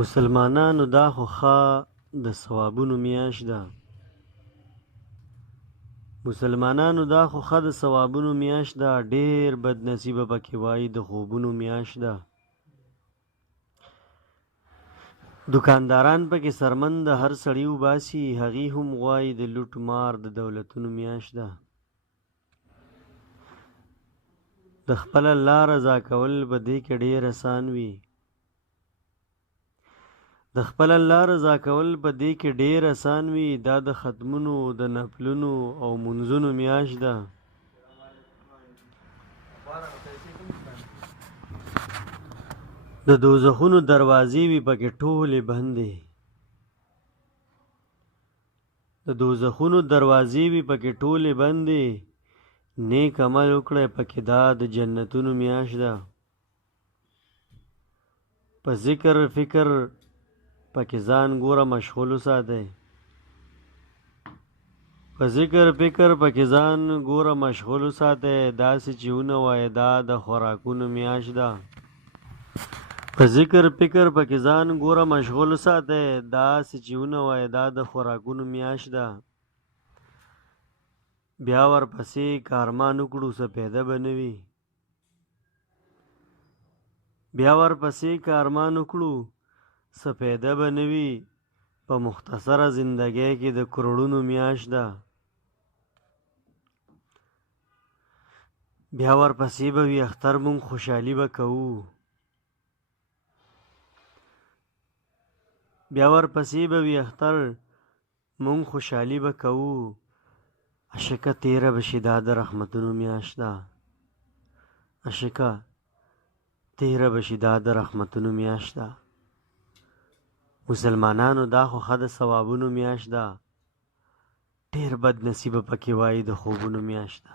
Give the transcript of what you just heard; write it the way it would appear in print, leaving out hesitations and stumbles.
مسلمانانو دا خو ښه د ثوابونو میاشت ده. مسلمانانو دا خو ښه د ثوابونو میاشت ده. ډېر بد نصیبه پکې وایي د خوبونو میاشت ده. دکانداران پکې سرمن د هر سړي وباسي، هغې هم غوايي د لوټ مار د دولتونو میاشت ده. د خپل الله رضا کول په دې کې ډېر اسان وي. د خپل الله رضا کول په دې کې ډېر اسان وي. دا د ختمونو، د نفلونو او منځونو میاشت ده. د دوزخونو دروازې وي پکې ټولې بندې. د دوزخونو دروازې وي پکې ټولې بندې. نیک عمل وکړئ پکې دا د جنتونو میاشت ده. په ذکر فکر پکې ځان ګوره مشغول وساتئ. په ذکر فکر پکې ځان ګوره مشغول وساتئ. داسې چې ونوایه دا د خوراکونو میاشت ده. په ذکر فکر پکې ځان ګوره مشغول وساتئ. داسې چې ونوایه دا د خوراکونو میاشت ده. بیا ورپسې کارمان وکړو څه پیدا به نه وي. بیا ورپسې کارمان وکړو څه پیدا به نه وي. په مختصره زندګۍ کې د کروڑونو میاشت ده. بیا ورپسې به وي اختر مونږ خوشحالي به کوو. بیا ورپسې به وي اختر مونږ خوشحالي به کوو. عشقه تیره بشي دا د رحمتونو میاشت ده. عشقه تیره بشي دا د رحمتونو میاشت ده. مسلمانانو دا خو ښه د ثوابونو میاشت ده. ډېر بد نصیبه پکې وایي د خوبونو میاشت ده.